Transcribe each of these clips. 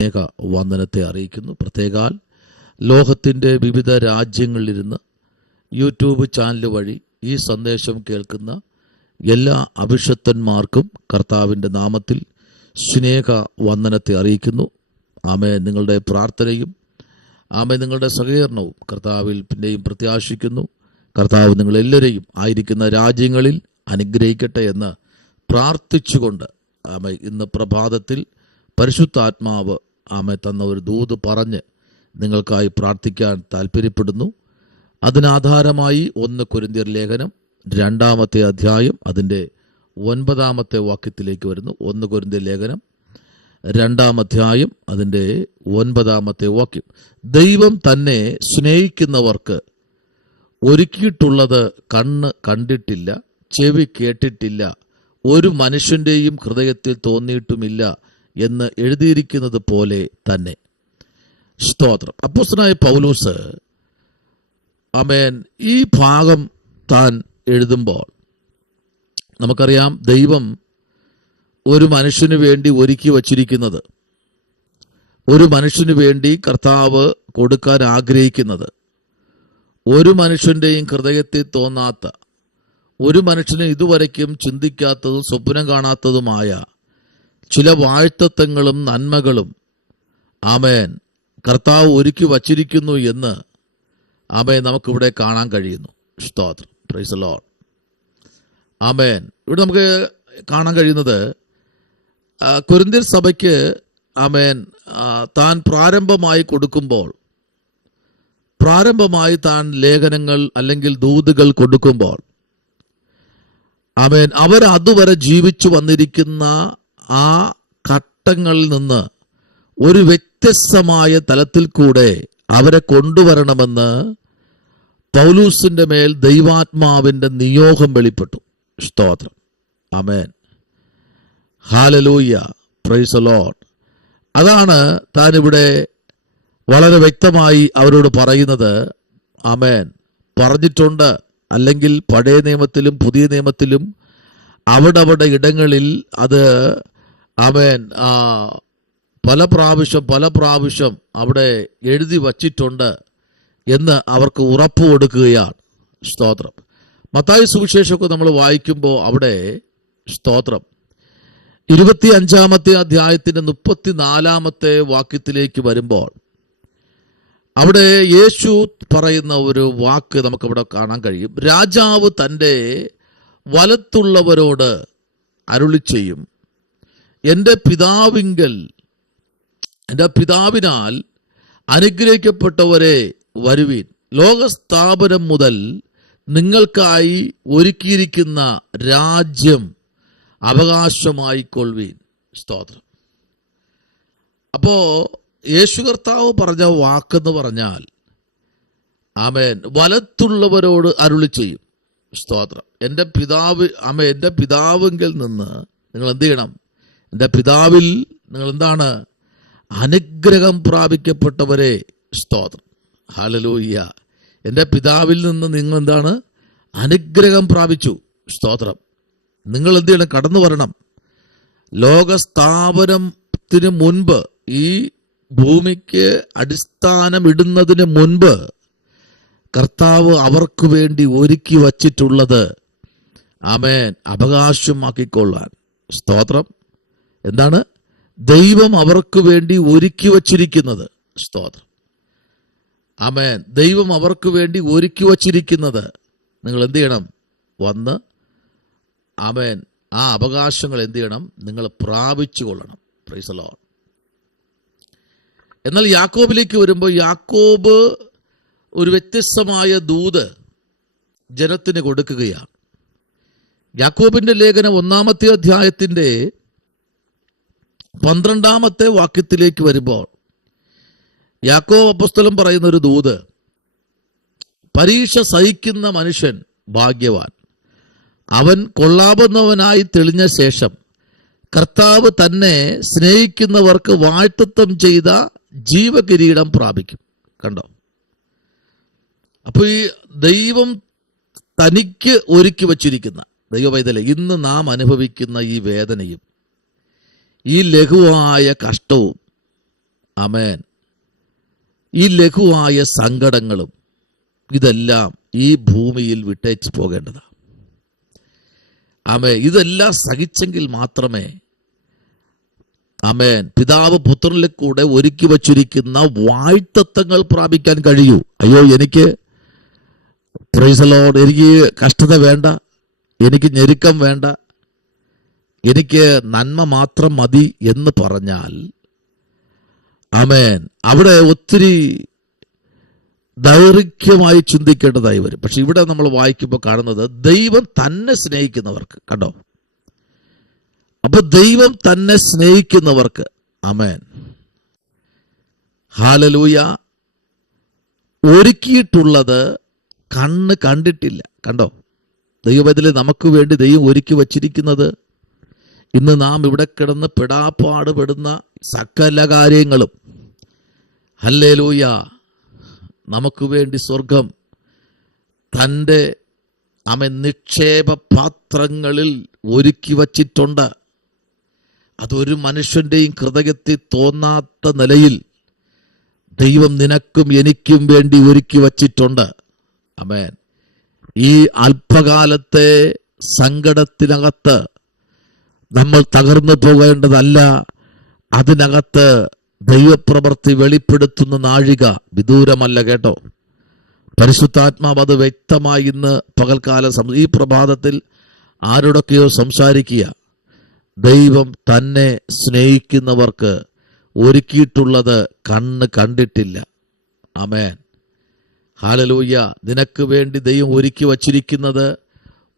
സ്നേഹ വന്ദനത്തെ അറിയിക്കുന്നു. പ്രത്യേകാൽ ലോകത്തിൻ്റെ വിവിധ രാജ്യങ്ങളിലിരുന്ന് യൂട്യൂബ് ചാനൽ വഴി ഈ സന്ദേശം കേൾക്കുന്ന എല്ലാ അഭിഷക്തന്മാർക്കും കർത്താവിൻ്റെ നാമത്തിൽ സ്നേഹ വന്ദനത്തെ അറിയിക്കുന്നു. ആമേ. നിങ്ങളുടെ പ്രാർത്ഥനയും ആമേ നിങ്ങളുടെ സഹകരണവും കർത്താവിൽ പിന്നെയും പ്രത്യാശിക്കുന്നു. കർത്താവ് നിങ്ങളെല്ലാവരെയും ആയിരിക്കുന്ന രാജ്യങ്ങളിൽ അനുഗ്രഹിക്കട്ടെ എന്ന് പ്രാർത്ഥിച്ചുകൊണ്ട് ആമേ ഇന്ന് പ്രഭാതത്തിൽ പരിശുദ്ധാത്മാവ് ആമേ തന്ന ഒരു ദൂത് പറഞ്ഞ് നിങ്ങൾക്കായി പ്രാർത്ഥിക്കാൻ താല്പര്യപ്പെടുന്നു. അതിനാധാരമായി 1 കൊരിന്ത്യർ ലേഖനം 2-ാമത്തെ അധ്യായം അതിൻ്റെ 9-ാമത്തെ വാക്യത്തിലേക്ക് വരുന്നു. 1 കൊരിന്ത്യർ ലേഖനം 2-ാം അധ്യായം അതിൻ്റെ 9-ാമത്തെ വാക്യം. ദൈവം തന്നെ സ്നേഹിക്കുന്നവർക്ക് ഒരുക്കിയിട്ടുള്ളത് കണ്ണ് കണ്ടിട്ടില്ല, ചെവി കേട്ടിട്ടില്ല, ഒരു മനുഷ്യൻ്റെയും ഹൃദയത്തിൽ തോന്നിയിട്ടുമില്ല എന്ന് എഴുതിയിരിക്കുന്നത് പോലെ തന്നെ. സ്തോത്രം. അപ്പോസ്തലനായ പൗലോസ് ആമേൻ ഈ ഭാഗം താൻ എഴുതുമ്പോൾ നമുക്കറിയാം, ദൈവം ഒരു മനുഷ്യന് വേണ്ടി ഒരുക്കി വച്ചിരിക്കുന്നത്, ഒരു മനുഷ്യന് വേണ്ടി കർത്താവ് കൊടുക്കാൻ ആഗ്രഹിക്കുന്നത്, ഒരു മനുഷ്യൻ്റെയും ഹൃദയത്തിൽ തോന്നാത്ത, ഒരു മനുഷ്യന് ഇതുവരയ്ക്കും ചിന്തിക്കാത്തതും സ്വപ്നം കാണാത്തതുമായ ചില വാഴ്ത്തത്വങ്ങളും നന്മകളും ആമേൻ കർത്താവ് ഒരുക്കി വച്ചിരിക്കുന്നു എന്ന് ആമേൻ നമുക്കിവിടെ കാണാൻ കഴിയുന്നു. സ്തോത്രം. Praise the lord. ആമേൻ. ഇവിടെ നമുക്ക് കാണാൻ കഴിയുന്നത് കൊരിന്ത്യർ സഭയ്ക്ക് ആമേൻ താൻ പ്രാരംഭമായി കൊടുക്കുമ്പോൾ, പ്രാരംഭമായി താൻ ലേഖനങ്ങൾ അല്ലെങ്കിൽ ദൂതുകൾ കൊടുക്കുമ്പോൾ ആമേൻ അവർ അതുവരെ ജീവിച്ചു വന്നിരിക്കുന്ന ആ ഘട്ടങ്ങളിൽ നിന്ന് ഒരു വ്യത്യസ്തമായ തലത്തിൽ കൂടെ അവരെ കൊണ്ടുവരണമെന്ന് പൗലൂസിന്റെ മേൽ ദൈവാത്മാവിന്റെ നിയോഗം വെളിപ്പെട്ടു. സ്തോത്രം. ആമേൻ. ഹല്ലേലൂയ. Price the Lord. അതാണ് താൻ ഇവിടെ വളരെ വ്യക്തമായി അവരോട് പറയുന്നത്. ആമേൻ. പറഞ്ഞിട്ടുണ്ട്, അല്ലെങ്കിൽ പഴയ നിയമത്തിലും പുതിയ നിയമത്തിലും അവിടെ ഇടങ്ങളിൽ അത് ആമേൻ പല പ്രാവശ്യം അവിടെ എഴുതി വച്ചിട്ടുണ്ട് എന്ന് അവർക്ക് ഉറപ്പ് കൊടുക്കുകയാണ്. സ്തോത്രം. മത്തായി സുവിശേഷമൊക്കെ നമ്മൾ വായിക്കുമ്പോൾ അവിടെ സ്തോത്രം 25-ാമത്തെ അധ്യായത്തിന്റെ 34-ാമത്തെ വാക്യത്തിലേക്ക് വരുമ്പോൾ അവിടെ യേശു പറയുന്ന ഒരു വാക്ക് നമുക്കവിടെ കാണാൻ കഴിയും. രാജാവ് തൻ്റെ വലത്തുള്ളവരോട് അരുളി ചെയ്യും, എൻ്റെ പിതാവിനാൽ അനുഗ്രഹിക്കപ്പെട്ടവരെ വരുവീൻ, ലോകസ്ഥാപനം മുതൽ നിങ്ങൾക്കായി ഒരുക്കിയിരിക്കുന്ന രാജ്യം അവകാശമായി കൊള്ളുവീൻ. സ്തോത്രം. അപ്പോ യേശു കർത്താവ് പറഞ്ഞ വാക്കെന്ന് പറഞ്ഞാൽ ആമേൻ വലത്തുള്ളവരോട് അരുളി ചെയ്യും. സ്തോത്രം. എൻ്റെ പിതാവിങ്കിൽ നിന്ന് നിങ്ങൾ എന്ത് ചെയ്യണം? എൻ്റെ പിതാവിൽ നിങ്ങൾ എന്താണ്? അനുഗ്രഹം പ്രാപിക്കപ്പെട്ടവരെ. സ്തോത്രം. ഹല്ലേലൂയ. എൻ്റെ പിതാവിൽ നിന്ന് നിങ്ങൾ എന്താണ്? അനുഗ്രഹം പ്രാപിച്ചു. സ്തോത്രം. നിങ്ങൾ എന്ത് ചെയ്യണം? കടന്നു വരണം. ലോകസ്ഥാപനത്തിന് മുൻപ്, ഈ ഭൂമിക്ക് അടിസ്ഥാനമിടുന്നതിന് മുൻപ് കർത്താവ് അവർക്ക് വേണ്ടി ഒരുക്കി വച്ചിട്ടുള്ളത് ആമേൻ അവകാശമാക്കിക്കൊള്ളാൻ. സ്തോത്രം. എന്താണ്? ദൈവം അവർക്ക് വേണ്ടി ഒരുക്കി വച്ചിരിക്കുന്നത്. സ്തോത്രം. ആമേൻ. ദൈവം അവർക്ക് വേണ്ടി ഒരുക്കി വച്ചിരിക്കുന്നത് നിങ്ങൾ എന്ത് ചെയ്യണം? വന്ന് ആമേൻ ആ അവകാശങ്ങൾ എന്ത് ചെയ്യണം? നിങ്ങൾ പ്രാപിച്ചു കൊള്ളണം. Price the Lord. എന്നാൽ യാക്കോബിലേക്ക് വരുമ്പോൾ യാക്കോബ് ഒരു വ്യത്യസ്തമായ ദൂത് ജനത്തിന് കൊടുക്കുകയാണ്. യാക്കോബിന്റെ ലേഖനം 1-ാമത്തെ അധ്യായത്തിന്റെ 12-ാമത്തെ വാക്യത്തിലേക്ക് വരുമ്പോൾ യാക്കോബ് അപ്പോസ്തലൻ പറയുന്ന ഒരു ദൂത്, പരീക്ഷ സഹിക്കുന്ന മനുഷ്യൻ ഭാഗ്യവാൻ, അവൻ കൊള്ളാവുന്നവനായി തെളിഞ്ഞ ശേഷം കർത്താവ് തന്നെ സ്നേഹിക്കുന്നവർക്ക് വാഴ്ത്തത്വം ചെയ്ത ജീവകിരീടം പ്രാപിക്കും. കണ്ടോ? അപ്പൊ ഈ ദൈവം തനിക്ക് ഒരുക്കി വച്ചിരിക്കുന്ന ദൈവപൈതലെ ഇന്ന് നാം അനുഭവിക്കുന്ന ഈ വേദനയും ഈ ലഘുവായ കഷ്ടവും ആമേൻ, ഈ ലഘുവായ സങ്കടങ്ങളും ഇതെല്ലാം ഈ ഭൂമിയിൽ വിട്ടേച്ച് പോകേണ്ടതാണ്. ആമേൻ, ഇതെല്ലാം സഹിച്ചെങ്കിൽ മാത്രമേ ആമേൻ പിതാവ് പുത്രനിൽ കൂടെ ഒരുക്കി വച്ചിരിക്കുന്ന വാഴ്ത്തത്വങ്ങൾ പ്രാപിക്കാൻ കഴിയൂ. അയ്യോ, എനിക്ക് പ്രൈസ് ദി ലോർഡ്, എനിക്ക് കഷ്ടത വേണ്ട, എനിക്ക് ഞെരുക്കം വേണ്ട, എനിക്ക് നന്മ മാത്രം മതി എന്ന് പറഞ്ഞാൽ ആമേൻ അവിടെ ഒത്തിരി ദൈർഘ്യമായി ചിന്തിക്കേണ്ടതായി വരും. പക്ഷെ ഇവിടെ നമ്മൾ വായിക്കുമ്പോൾ കാണുന്നത് ദൈവം തന്നെ സ്നേഹിക്കുന്നവർക്ക്, കണ്ടോ, അപ്പൊ ദൈവം തന്നെ സ്നേഹിക്കുന്നവർക്ക് ആമേൻ ഹല്ലേലൂയ ഒരുക്കിയിട്ടുള്ളത് കണ്ണ് കണ്ടിട്ടില്ല. കണ്ടോ, ദൈവത്തിൽ നമുക്ക് വേണ്ടി ദൈവം ഒരുക്കി വച്ചിരിക്കുന്നത് ഇന്ന് നാം ഇവിടെ കിടന്ന് പെടാപ്പാടുപെടുന്ന സകല കാര്യങ്ങളും ഹല്ലേലൂയ നമുക്ക് വേണ്ടി സ്വർഗം തൻ്റെ നിക്ഷേപ പാത്രങ്ങളിൽ ഒരുക്കി വച്ചിട്ടുണ്ട്. അതൊരു മനുഷ്യൻ്റെയും ഹൃദയത്തിൽ തോന്നാത്ത നിലയിൽ ദൈവം നിനക്കും എനിക്കും വേണ്ടി ഒരുക്കി വച്ചിട്ടുണ്ട്. ആമേൻ. ഈ അല്പകാലത്തെ സങ്കടത്തിനകത്ത് നമ്മൾ തകർന്നു പോകേണ്ടതല്ല. അതിനകത്ത് ദൈവപ്രവൃത്തി വെളിപ്പെടുത്തുന്ന നാഴിക വിദൂരമല്ല. കേട്ടോ, പരിശുദ്ധാത്മാവ് അത് വ്യക്തമായി ഇന്ന് പകൽക്കാലം ഈ പ്രഭാതത്തിൽ ആരോടൊക്കെയോ സംസാരിക്കുക. ദൈവം തന്നെ സ്നേഹിക്കുന്നവർക്ക് ഒരുക്കിയിട്ടുള്ളത് കണ്ണ് കണ്ടിട്ടില്ല. Amen hallelujah. നിനക്ക് വേണ്ടി ദൈവം ഒരുക്കി വച്ചിരിക്കുന്നത്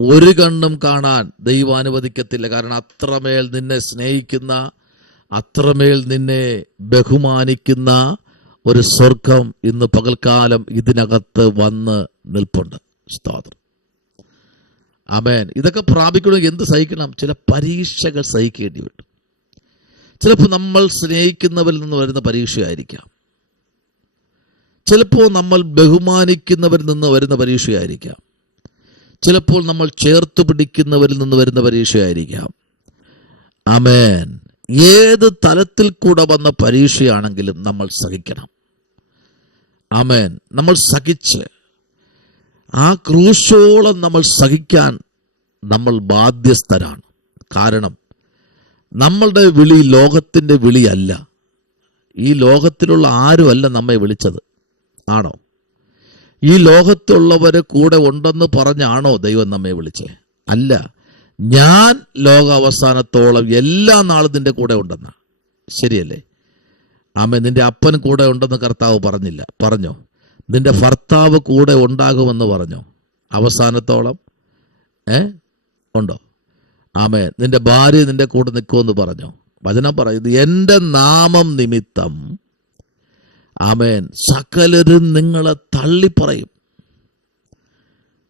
ഒരു കണ്ണും കാണാൻ ദൈവം അനുവദിക്കത്തില്ല. കാരണം അത്രമേൽ നിന്നെ സ്നേഹിക്കുന്ന, അത്രമേൽ നിന്നെ ബഹുമാനിക്കുന്ന ഒരു സ്വർഗം ഇന്ന് പകൽക്കാലം ഇതിനകത്ത് വന്ന് നിൽപ്പുണ്ട്. സ്തോത്രം. ആമേൻ. ഇതൊക്കെ പ്രാപിക്കണമെങ്കിൽ എന്ത് സഹിക്കണം? ചില പരീക്ഷകൾ സഹിക്കേണ്ടി വരും. ചിലപ്പോൾ നമ്മൾ സ്നേഹിക്കുന്നവരിൽ നിന്ന് വരുന്ന പരീക്ഷയായിരിക്കാം, ചിലപ്പോൾ നമ്മൾ ബഹുമാനിക്കുന്നവരിൽ നിന്ന് വരുന്ന പരീക്ഷയായിരിക്കാം, ചിലപ്പോൾ നമ്മൾ ചേർത്ത് പിടിക്കുന്നവരിൽ നിന്ന് വരുന്ന പരീക്ഷയായിരിക്കാം. ആമേൻ. ഏത് തലത്തിൽ കൂടെ വന്ന പരീക്ഷയാണെങ്കിലും നമ്മൾ സഹിക്കണം. ആമേൻ. നമ്മൾ സഹിച്ച് ആ ക്രൂശോളം നമ്മൾ സഹിക്കാൻ നമ്മൾ ബാധ്യസ്ഥരാണ്. കാരണം നമ്മളുടെ വിളി ലോകത്തിൻ്റെ വിളിയല്ല. ഈ ലോകത്തിലുള്ള ആരുമല്ല നമ്മെ വിളിച്ചത്. ആണോ? ഈ ലോകത്തുള്ളവരെ കൂടെ ഉണ്ടെന്ന് പറഞ്ഞാണോ ദൈവം നമ്മെ വിളിച്ചേ? അല്ല. ഞാൻ ലോക അവസാനത്തോളം എല്ലാ നാളും നിന്റെ കൂടെ ഉണ്ടെന്നാ. ശരിയല്ലേ? ആമേൻ. നിന്റെ അപ്പൻ കൂടെ ഉണ്ടെന്ന് കർത്താവ് പറഞ്ഞില്ല? പറഞ്ഞോ? നിന്റെ ഭർത്താവ് കൂടെ ഉണ്ടാകുമെന്ന് പറഞ്ഞോ? അവസാനത്തോളം ഉണ്ടോ? ആമേൻ. നിന്റെ ഭാര്യ നിന്റെ കൂടെ നിൽക്കുമെന്ന് പറഞ്ഞോ? വചനം പറയുന്നത് എൻ്റെ നാമം നിമിത്തം ആമേൻ സകലരും നിങ്ങളെ തള്ളിപ്പറയും.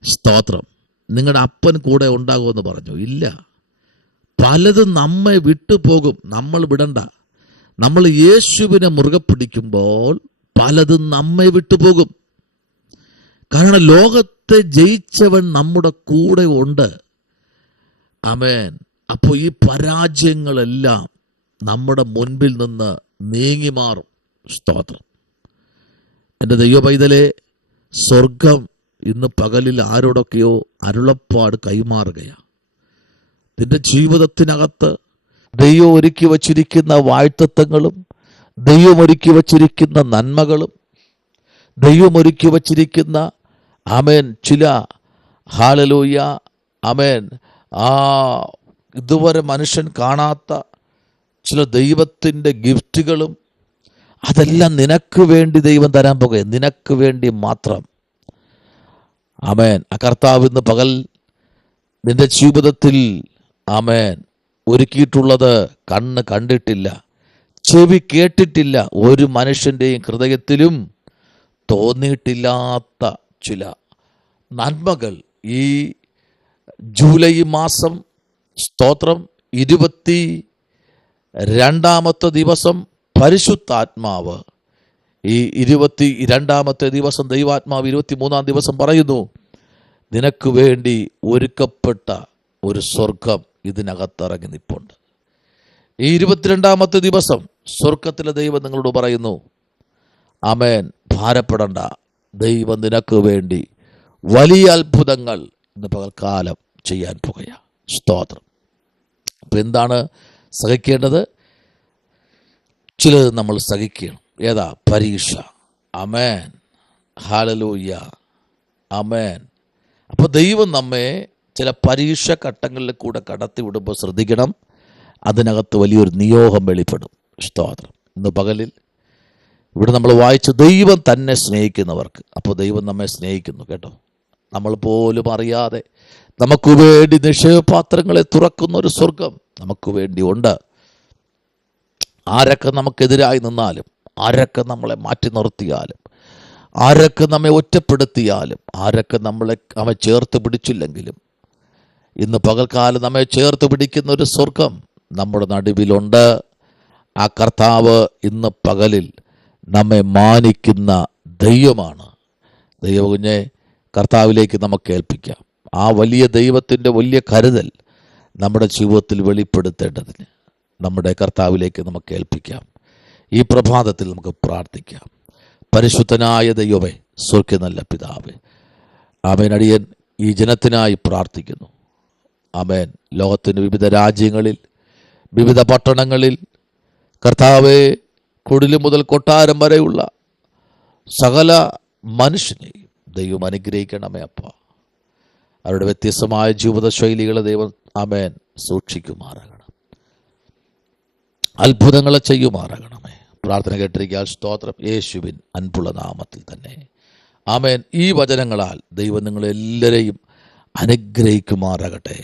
സ്തോത്രം. നിങ്ങളുടെ അപ്പൻ കൂടെ ഉണ്ടാകുമെന്ന് പറഞ്ഞു? ഇല്ല. പലതും നമ്മെ വിട്ടുപോകും. നമ്മൾ വിടണ്ട. നമ്മൾ യേശുവിനെ മുറുകെ പിടിക്കുമ്പോൾ പലതും നമ്മെ വിട്ടുപോകും. കാരണം ലോകത്തെ ജയിച്ചവൻ നമ്മുടെ കൂടെ ഉണ്ട്. ആമേൻ. അപ്പോൾ ഈ പരാജയങ്ങളെല്ലാം നമ്മുടെ മുൻപിൽ നിന്ന് നീങ്ങി മാറും. സ്തോത്രം. എൻ്റെ ദൈവ പൈതലേ, സ്വർഗം ഇന്ന് പകലിൽ ആരോടൊക്കെയോ അരുളപ്പാട് കൈമാറുകയാണ്. നിന്റെ ജീവിതത്തിനകത്ത് ദൈവം ഒരുക്കി വച്ചിരിക്കുന്ന വാഴ്ത്തത്വങ്ങളും, ദൈവം ഒരുക്കി വച്ചിരിക്കുന്ന നന്മകളും, ദൈവം ഒരുക്കി വച്ചിരിക്കുന്ന ആമേൻ ചില ഹല്ലേലൂയ ആമേൻ ഇതുവരെ മനുഷ്യൻ കാണാത്ത ചില ദൈവത്തിൻ്റെ ഗിഫ്റ്റുകളും അതെല്ലാം നിനക്ക് വേണ്ടി ദൈവം തരാൻ പോകുക. നിനക്ക് വേണ്ടി മാത്രം. ആമേൻ. ആ കർത്താവ് ഇന്ന് പകൽ നിന്റെ ജീവിതത്തിൽ ആമേൻ ഒരുക്കിയിട്ടുള്ളത് കണ്ണ് കണ്ടിട്ടില്ല, ചെവി കേട്ടിട്ടില്ല, ഒരു മനുഷ്യൻ്റെയും ഹൃദയത്തിലും തോന്നിയിട്ടില്ലാത്ത ചില നന്മകൾ ഈ ജൂലൈ മാസം സ്തോത്രം 22-ാമത്തെ ദിവസം പരിശുദ്ധാത്മാവ് ഈ 22-ാമത്തെ ദിവസം ദൈവാത്മാവ് 23-ാം ദിവസം പറയുന്നു, നിനക്ക് വേണ്ടി ഒരുക്കപ്പെട്ട ഒരു സ്വർഗം ഇതിനകത്തിറങ്ങി നിൽപ്പുണ്ട്. ഈ 22-ാമത്തെ ദിവസം സ്വർഗത്തിലെ ദൈവം നിങ്ങളോട് പറയുന്നു, ആമേൻ, ഭാരപ്പെടണ്ട, ദൈവം നിനക്ക് വേണ്ടി വലിയ അത്ഭുതങ്ങൾ ഇന്ന് പകൽക്കാലം ചെയ്യാൻ പോകുക. സ്തോത്രം. അപ്പം എന്താണ് സഹിക്കേണ്ടത്? ചിലത് നമ്മൾ സഹിക്കണം. ഏതാ? പരീക്ഷ. ആമേൻ, ഹല്ലേലൂയ, ആമേൻ. അപ്പോൾ ദൈവം നമ്മെ ചില പരീക്ഷ ഘട്ടങ്ങളിൽ കൂടെ കടത്തി വിടുമ്പോൾ ശ്രദ്ധിക്കണം, അതിനകത്ത് വലിയൊരു നിയോഗം വെളിപ്പെടും. സ്തോത്രം. ഇന്ന് പകലിൽ ഇവിടെ നമ്മൾ വായിച്ചു, ദൈവം തന്നെ സ്നേഹിക്കുന്നവർക്ക്. അപ്പോൾ ദൈവം നമ്മെ സ്നേഹിക്കുന്നു കേട്ടോ. നമ്മൾ പോലും അറിയാതെ നമുക്ക് വേണ്ടി നിക്ഷേപപാത്രങ്ങളെ തുറക്കുന്ന ഒരു സ്വർഗം നമുക്ക് വേണ്ടി ഉണ്ട്. ആരൊക്കെ നമുക്കെതിരായി നിന്നാലും, ആരൊക്കെ നമ്മളെ മാറ്റി നിർത്തിയാലും, ആരൊക്കെ നമ്മെ ഒറ്റപ്പെടുത്തിയാലും, ആരൊക്കെ നമ്മെ ചേർത്ത് പിടിച്ചില്ലെങ്കിലും, ഇന്ന് പകൽക്കാലം നമ്മെ ചേർത്ത് പിടിക്കുന്ന ഒരു സ്വർഗം നമ്മുടെ നടുവിലുണ്ട്. ആ കർത്താവ് ഇന്ന് പകലിൽ നമ്മെ മാനിക്കുന്ന ദൈവമാണ്. ദൈവകുഞ്ഞെ, കർത്താവിലേക്ക് നമുക്ക് ഏൽപ്പിക്കാം. ആ വലിയ ദൈവത്തിൻ്റെ വലിയ കരുതൽ നമ്മുടെ ജീവിതത്തിൽ വെളിപ്പെടുത്തേണ്ടതിന് നമ്മുടെ കർത്താവിലേക്ക് നമുക്ക് ഏൽപ്പിക്കാം. ഈ പ്രഭാതത്തിൽ നമുക്ക് പ്രാർത്ഥിക്കാം. പരിശുദ്ധനായ ദൈവമേ, സ്വർഗ്ഗ നല്ല പിതാവേ, ആമേൻ, അടിയൻ ഈ ജനത്തിനായി പ്രാർത്ഥിക്കുന്നു. ആമേൻ. ലോകത്തിൻ്റെ വിവിധ രാജ്യങ്ങളിൽ, വിവിധ പട്ടണങ്ങളിൽ കർത്താവേ, കുടിൽ മുതൽ കൊട്ടാരം വരെയുള്ള സകല മനുഷ്യനെയും ദൈവം അനുഗ്രഹിക്കണമേ അപ്പ. അവരുടെ വ്യത്യസ്തമായ ജീവിതശൈലികളെ ദൈവം, ആമേൻ, സൂക്ഷിക്കുമാറാകണം, അത്ഭുതങ്ങളെ ചെയ്യുമാറാകണമേ. പ്രാർത്ഥന കേട്ടിരിക്കാൻ സ്തോത്രം, യേശുവിൻ അൻപുള്ള നാമത്തിൽ തന്നെ, ആമേൻ. ഈ വചനങ്ങളാൽ ദൈവം നിങ്ങളെല്ലാവരെയും അനുഗ്രഹിക്കുമാറാകട്ടെ.